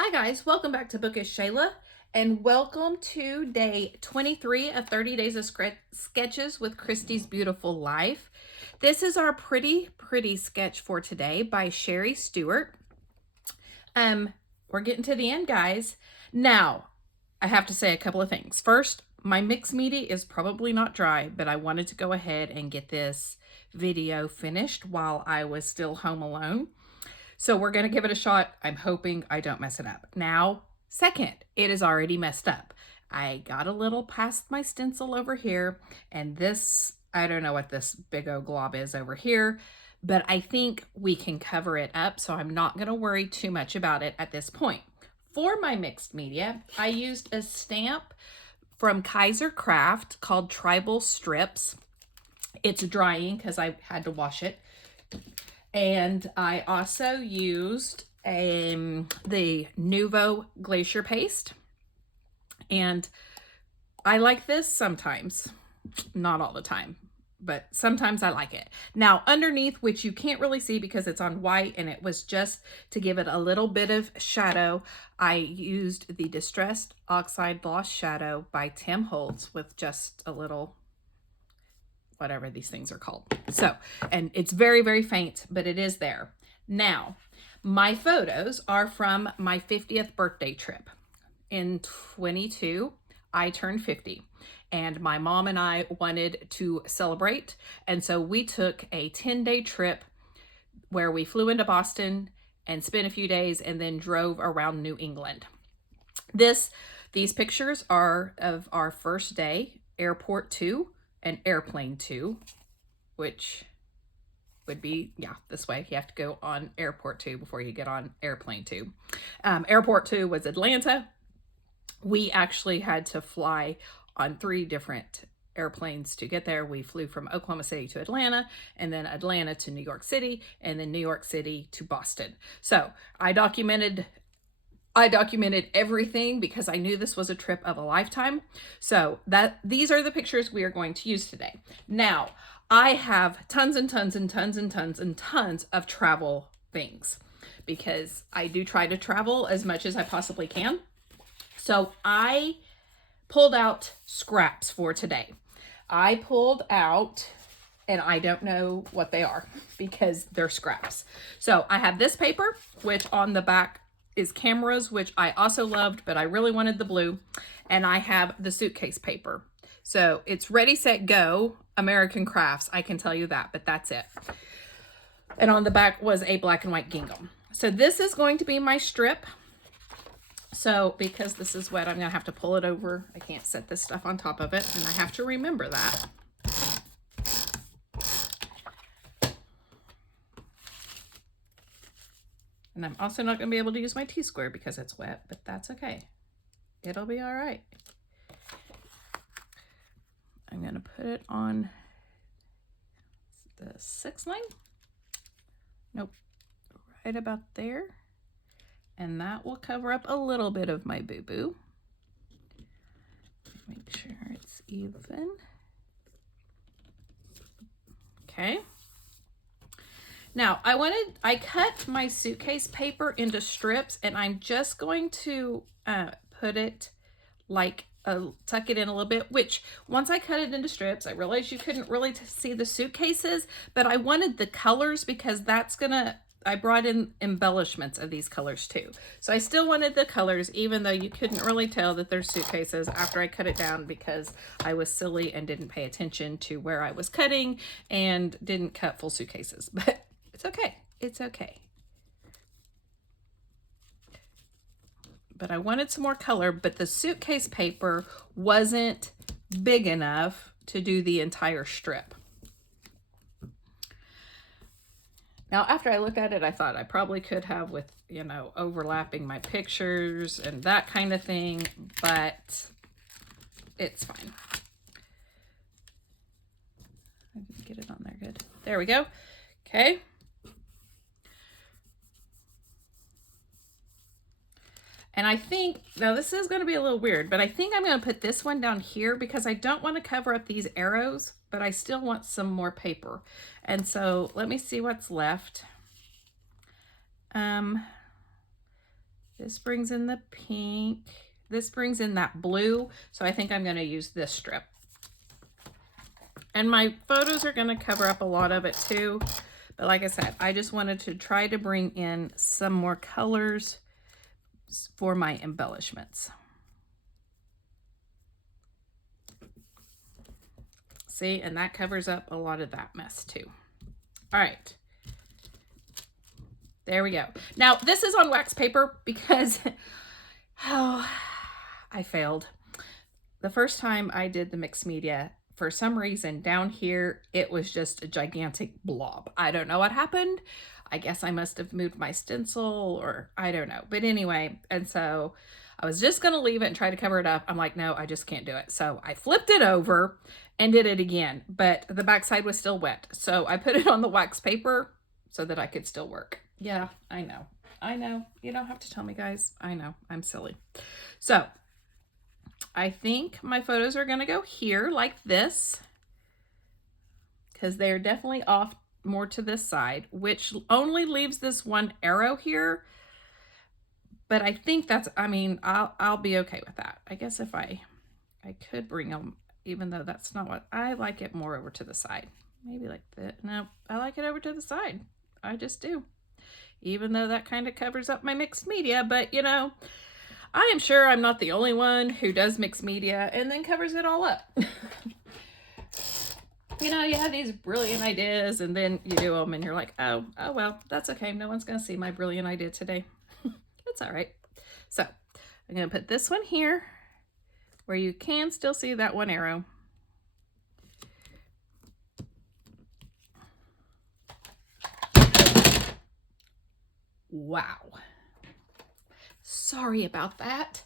Hi guys, welcome back to Bookish Shayla, and welcome to day 23 of 30 Days of Sketches with Christy's Beautiful Life. This is our pretty sketch for today by Sheri Stewart. We're getting to the end, guys. Now, I have to say a couple of things. First, my mixed media is probably not dry, but I wanted to go ahead and get this video finished while I was still home alone. So we're going to give it a shot. I'm hoping I don't mess it up. Now, second, it is already messed up. I got a little past my stencil over here, and this, I don't know what this big old glob is over here, but I think we can cover it up, so I'm not going to worry too much about it at this point. For my mixed media, I used a stamp from Kaiser Craft called Tribal Strips. It's drying because I had to wash it. And I also used the Nuvo Glacier Paste. And I like this sometimes, not all the time, but sometimes I like it. Now underneath, which you can't really see because it's on white and it was just to give it a little bit of shadow, I used the Distressed Oxide Gloss Shadow by Tim Holtz with just a little, whatever these things are called. So, and it's very faint, but it is there. Now, my photos are from my 50th birthday trip. In 22, I turned 50, and my mom and I wanted to celebrate. And so we took a 10-day trip where we flew into Boston and spent a few days and then drove around New England. These pictures are of our first day, Airport 2, and Airplane 2, which would be, yeah, this way. You have to go on Airport 2 before you get on Airplane 2. Airport 2 was Atlanta. We actually had to fly on 3 different airplanes to get there. We flew from Oklahoma City to Atlanta, and then Atlanta to New York City, and then New York City to Boston. So I documented everything because I knew this was a trip of a lifetime. So these are the pictures we are going to use today. Now, I have tons of travel things because I do try to travel as much as I possibly can. So I pulled out scraps for today. I pulled out, and I don't know what they are because they're scraps. So I have this paper, which on the back is cameras, which I also loved, but I really wanted the blue. And I have the suitcase paper. So it's Ready, Set, Go, American Crafts. I can tell you that, but that's it. And on the back was a black and white gingham. So this is going to be my strip. So because this is wet, I'm going to have to pull it over. I can't set this stuff on top of it, and I have to remember that. And I'm also not going to be able to use my T-square because it's wet, but that's okay. It'll be all right. I'm going to put it on the 6th line. Nope, right about there. And that will cover up a little bit of my boo-boo. Make sure it's even. Okay. Now, I cut my suitcase paper into strips, and I'm just going to put it like, tuck it in a little bit, which once I cut it into strips, I realized you couldn't really see the suitcases, but I wanted the colors because I brought in embellishments of these colors too. So I still wanted the colors, even though you couldn't really tell that they're suitcases after I cut it down because I was silly and didn't pay attention to where I was cutting and didn't cut full suitcases, but it's okay. It's okay. But I wanted some more color, but the suitcase paper wasn't big enough to do the entire strip. Now, after I looked at it, I thought I probably could have with, overlapping my pictures and that kind of thing, but it's fine. I didn't get it on there good. There we go. Okay. And I think, now this is going to be a little weird, but I think I'm going to put this one down here because I don't want to cover up these arrows, but I still want some more paper. And so let me see what's left. This brings in the pink. This brings in that blue. So I think I'm going to use this strip. And my photos are going to cover up a lot of it too. But like I said, I just wanted to try to bring in some more colors for my embellishments. See, and that covers up a lot of that mess too. All right. There we go. Now, this is on wax paper because, oh, I failed. The first time I did the mixed media, for some reason down here, it was just a gigantic blob. I don't know what happened. I guess I must have moved my stencil or I don't know. But anyway, and so I was just going to leave it and try to cover it up. I'm like, no, I just can't do it. So I flipped it over and did it again, but the backside was still wet. So I put it on the wax paper so that I could still work. Yeah, I know. I know. You don't have to tell me, guys. I know. I'm silly. So I think my photos are going to go here like this because they're definitely off more to this side, which only leaves this one arrow here. But I think that's, I mean, I'll be okay with that. I guess if I could bring them, even though that's not what I like, it more over to the side. Maybe like that. No, I like it over to the side. I just do. Even though that kind of covers up my mixed media, but you know, I am sure I'm not the only one who does mixed media and then covers it all up. You know, you have these brilliant ideas and then you do them and you're like, oh well, that's okay. No one's going to see my brilliant idea today. That's all right. So I'm going to put this one here where you can still see that one arrow. Wow. Sorry about that.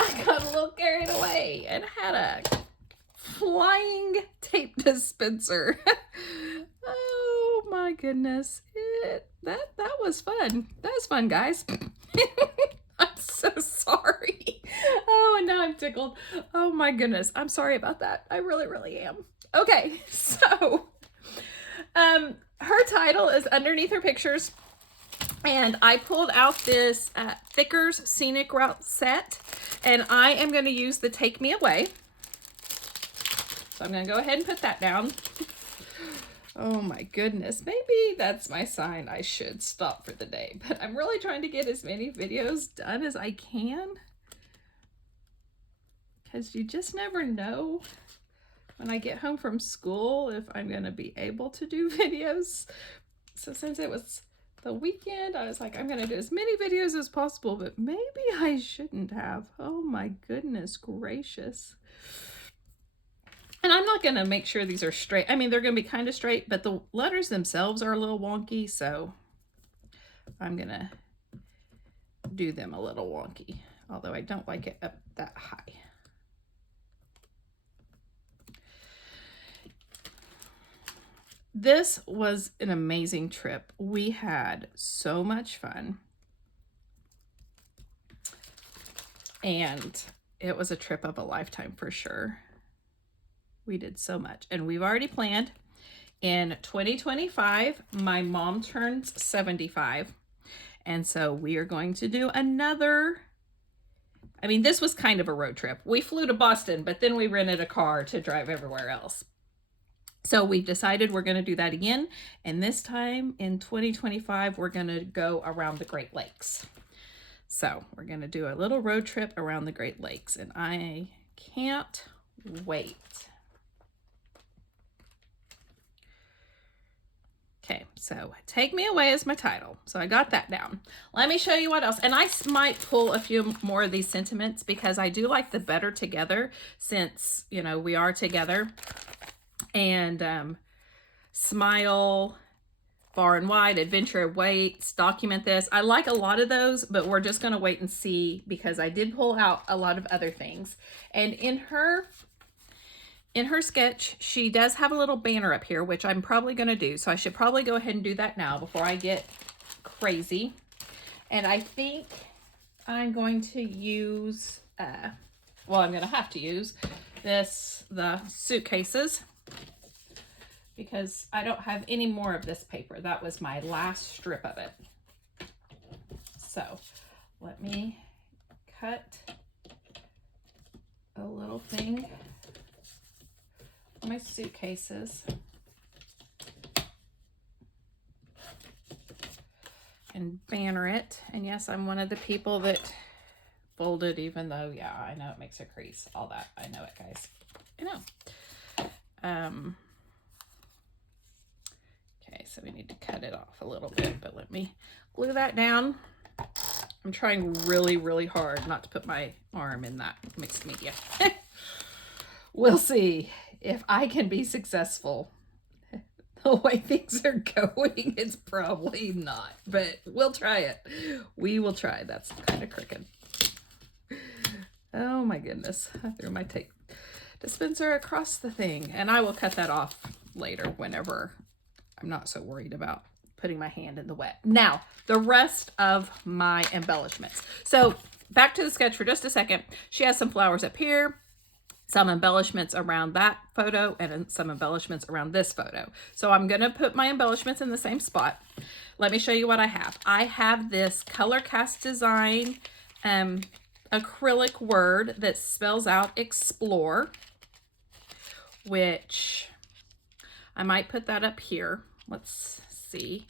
I got a little carried away and had a flying tape dispenser. Oh my goodness. That was fun. That was fun, guys. I'm so sorry. Oh, and now I'm tickled. Oh my goodness. I'm sorry about that. I really, really am. Okay, so her title is underneath her pictures. And I pulled out this Thickers Scenic Route set, and I am going to use the Take Me Away. So I'm going to go ahead and put that down. Oh my goodness, maybe that's my sign. I should stop for the day, but I'm really trying to get as many videos done as I can, because you just never know when I get home from school if I'm going to be able to do videos. So since it was the weekend, I was like, I'm going to do as many videos as possible, but maybe I shouldn't have. Oh my goodness gracious. And I'm not going to make sure these are straight. I mean, they're going to be kind of straight, but the letters themselves are a little wonky, so I'm going to do them a little wonky, although I don't like it up that high. This was an amazing trip. We had so much fun. And it was a trip of a lifetime for sure. We did so much. And we've already planned. In 2025, my mom turns 75. And so we are going to do another. I mean, this was kind of a road trip. We flew to Boston, but then we rented a car to drive everywhere else. So we've decided we're going to do that again. And this time in 2025, we're going to go around the Great Lakes. So we're going to do a little road trip around the Great Lakes. And I can't wait. Okay, so Take Me Away is my title. So I got that down. Let me show you what else. And I might pull a few more of these sentiments because I do like the Better Together since, you know, we are together. And Smile, Far and Wide, Adventure Awaits, Document This. I like a lot of those, but we're just going to wait and see because I did pull out a lot of other things. And in her sketch, she does have a little banner up here, which I'm probably going to do. So I should probably go ahead and do that now before I get crazy. And I think I'm going to use, well, I'm going to have to use the suitcases, because I don't have any more of this paper. That was my last strip of it. So let me cut a little thing for my suitcases. And banner it. And yes, I'm one of the people that folded, even though, yeah, I know it makes a crease. All that. I know it, guys. I know. Okay, so we need to cut it off a little bit, but let me glue that down. I'm trying really, really hard not to put my arm in that mixed media. We'll see if I can be successful. The way things are going, it's probably not, but we'll try it. We will try. That's kind of crooked. Oh my goodness. I threw my tape dispenser across the thing, and I will cut that off later whenever I'm not so worried about putting my hand in the wet. Now, the rest of my embellishments. So back to the sketch for just a second. She has some flowers up here, some embellishments around that photo, and some embellishments around this photo. So I'm going to put my embellishments in the same spot. Let me show you what I have. I have this Color Cast Design acrylic word that spells out explore, which I might put that up here. Let's see.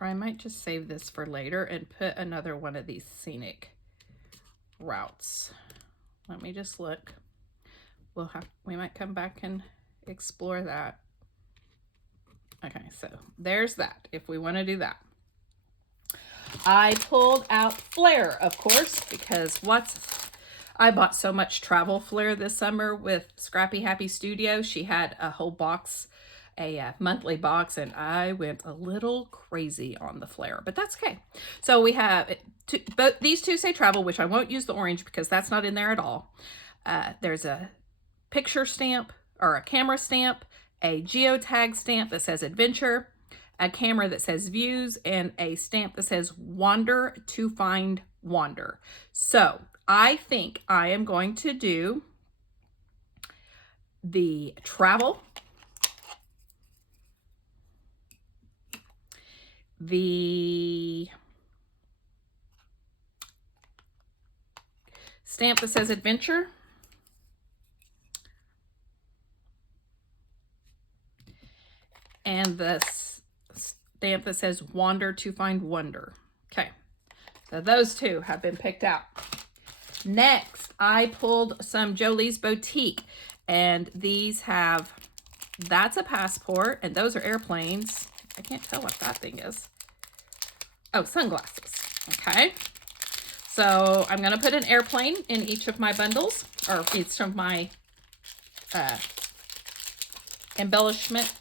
Or I might just save this for later and put another one of these scenic routes. Let me just look. We might come back and explore that. Okay, so there's that, if we want to do that. I pulled out flair, of course, because I bought so much travel flair this summer with Scrappy Happy Studio. She had a whole box, a monthly box, and I went a little crazy on the flair, but that's okay. So we have both these two say travel, which I won't use the orange because that's not in there at all. There's a picture stamp or a camera stamp, a geotag stamp that says adventure, a camera that says views, and a stamp that says wander to find wander. So I think I am going to do the travel, the stamp that says adventure, and the stamp that says wander to find wonder. Okay, so those two have been picked out. Next, I pulled some Jolie's Boutique, and these have, that's a passport, and those are airplanes. I can't tell what that thing is. Oh, sunglasses. Okay. So I'm going to put an airplane in each of my bundles, or each of my embellishment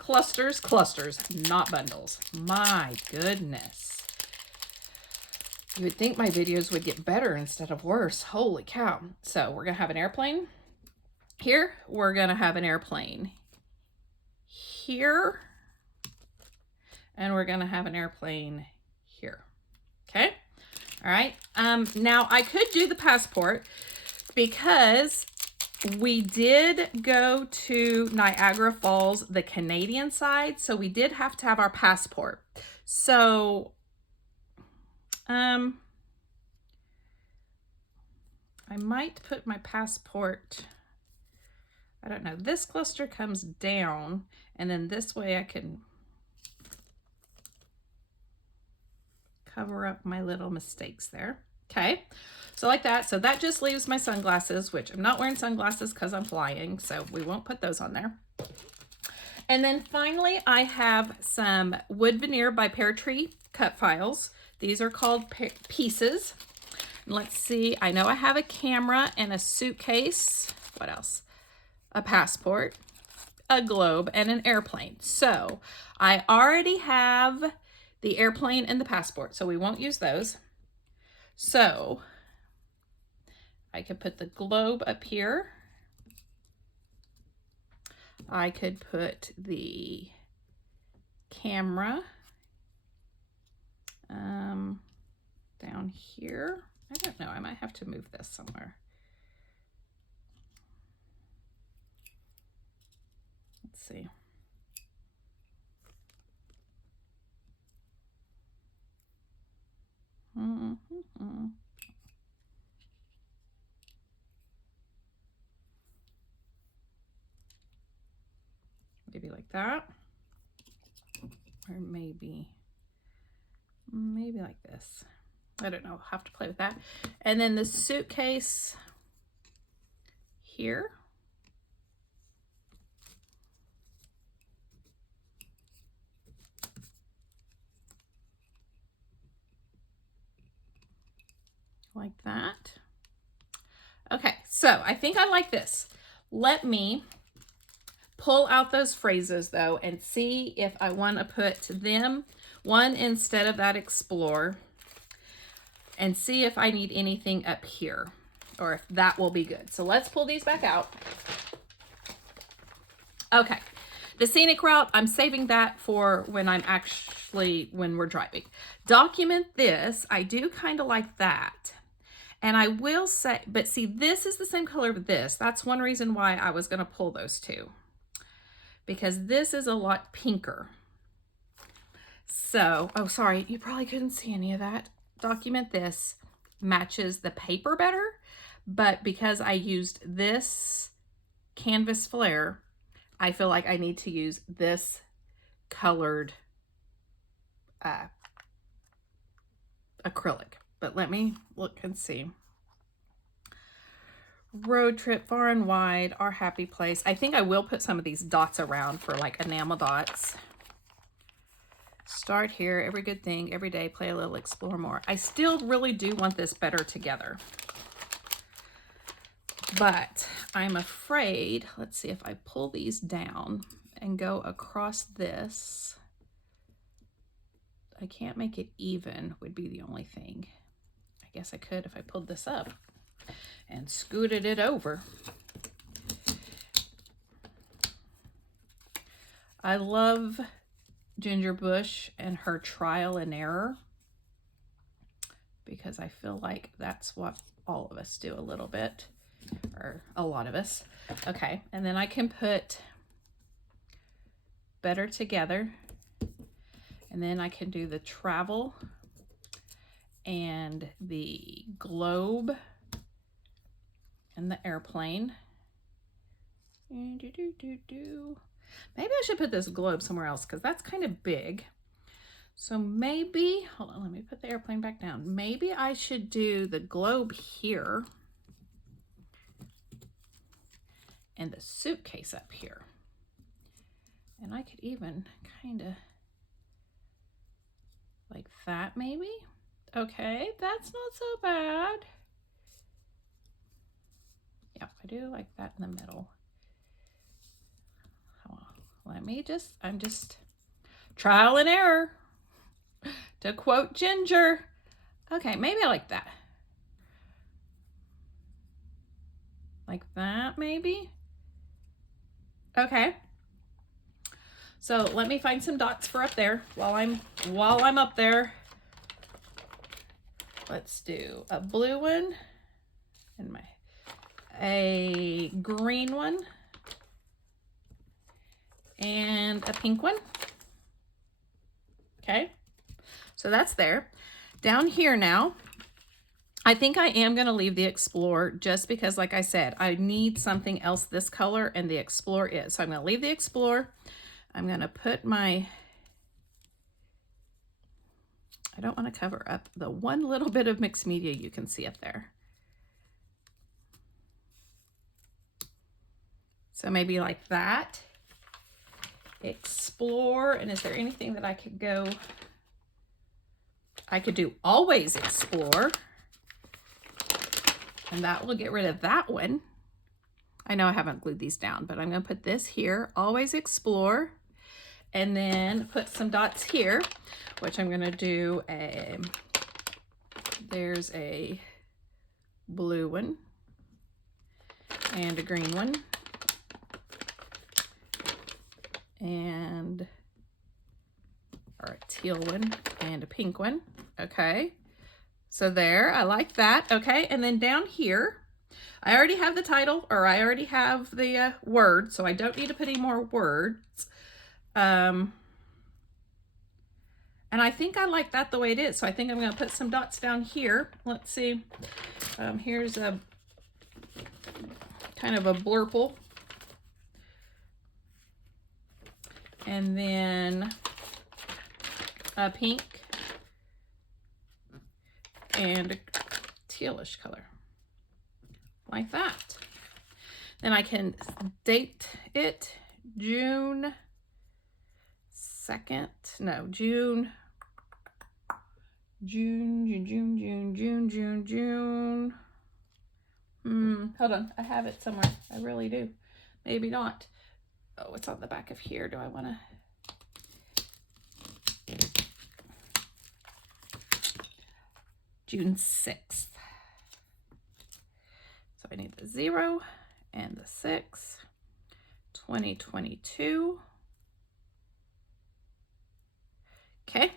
clusters, not bundles. My goodness. You would think my videos would get better instead of worse. Holy cow. So we're going to have an airplane here. We're going to have an airplane here. And we're going to have an airplane here. Okay. All right. Now I could do the passport because we did go to Niagara Falls, the Canadian side. So we did have to have our passport. So, I might put my passport, I don't know, this cluster comes down, and then this way I can cover up my little mistakes there. Okay, so like that. So that just leaves my sunglasses, which I'm not wearing sunglasses because I'm flying, so we won't put those on there. And then finally, I have some wood veneer by Pear Tree cut files. These are called pieces. Let's see, I know I have a camera and a suitcase. What else? A passport, a globe, and an airplane. So I already have the airplane and the passport, so we won't use those. So I could put the globe up here. I could put the camera down here. I don't know, I might have to move this somewhere. Let's see. Maybe like that. Or maybe like this. I don't know. I'll have to play with that. And then the suitcase here. Like that. Okay, so I think I like this. Let me pull out those phrases though and see if I want to put them one instead of that explore, and see if I need anything up here or if that will be good. So let's pull these back out. Okay, the scenic route, I'm saving that for when we're driving. Document this, I do kind of like that. And I will say, but see, this is the same color with this. That's one reason why I was going to pull those two, because this is a lot pinker. So, oh, sorry, you probably couldn't see any of that. Document this matches the paper better, but because I used this canvas flare, I feel like I need to use this colored acrylic. But let me look and see. Road trip, far and wide, our happy place. I think I will put some of these dots around for like enamel dots. Start here, every good thing, every day, play a little, explore more. I still really do want this better together. But I'm afraid, let's see if I pull these down and go across this. I can't make it even, would be the only thing. I guess I could if I pulled this up and scooted it over. I love Ginger Bush and her trial and error, because I feel like that's what all of us do a little bit, or a lot of us. Okay, and then I can put better together, and then I can do the travel and the globe and the airplane. Maybe I should put this globe somewhere else because that's kind of big. So maybe, hold on, let me put the airplane back down. Maybe I should do the globe here and the suitcase up here. And I could even kind of like that maybe. Okay, that's not so bad. Yeah, I do like that in the middle. Let me just, I'm just trial and error, to quote Ginger. Okay, maybe I like that. Like that, maybe. Okay. So let me find some dots for up there while I'm up there. Let's do a blue one and a green one and a pink one. Okay, so that's there. Down here now, I think I am going to leave the Explore just because, like I said, I need something else this color, and the Explore is. So I'm going to leave the Explore. I'm going to put my, I don't want to cover up the one little bit of mixed media you can see up there. So maybe like that. Explore, and is there anything that I could go? I could do always explore, and that will get rid of that one. I know I haven't glued these down, but I'm going to put this here, always explore, and then put some dots here, which I'm going to do there's a blue one and a green one and or a teal one and a pink one. Okay, so there, I like that. Okay, and then down here I already have the title, or I already have the word, so I don't need to put any more words. And I think I like that the way it is, so I think I'm going to put some dots down here. Let's see. Here's a kind of a blurple. And then a pink and a tealish color, like that. Then I can date it June 2nd. No, June. Hold on, I have it somewhere. I really do. Maybe not. Oh, it's on the back of here. Do I want to? June 6th. So I need the 0 and the 6. 2022. Okay.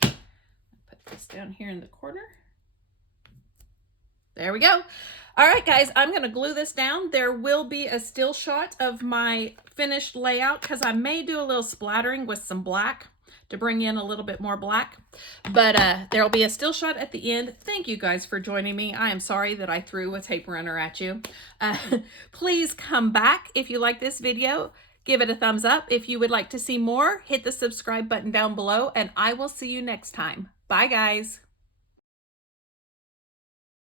Put this down here in the corner. There we go. All right, guys, I'm going to glue this down. There will be a still shot of my finished layout because I may do a little splattering with some black to bring in a little bit more black. But there will be a still shot at the end. Thank you guys for joining me. I am sorry that I threw a tape runner at you. Please come back if you like this video. Give it a thumbs up. If you would like to see more, hit the subscribe button down below, and I will see you next time. Bye, guys.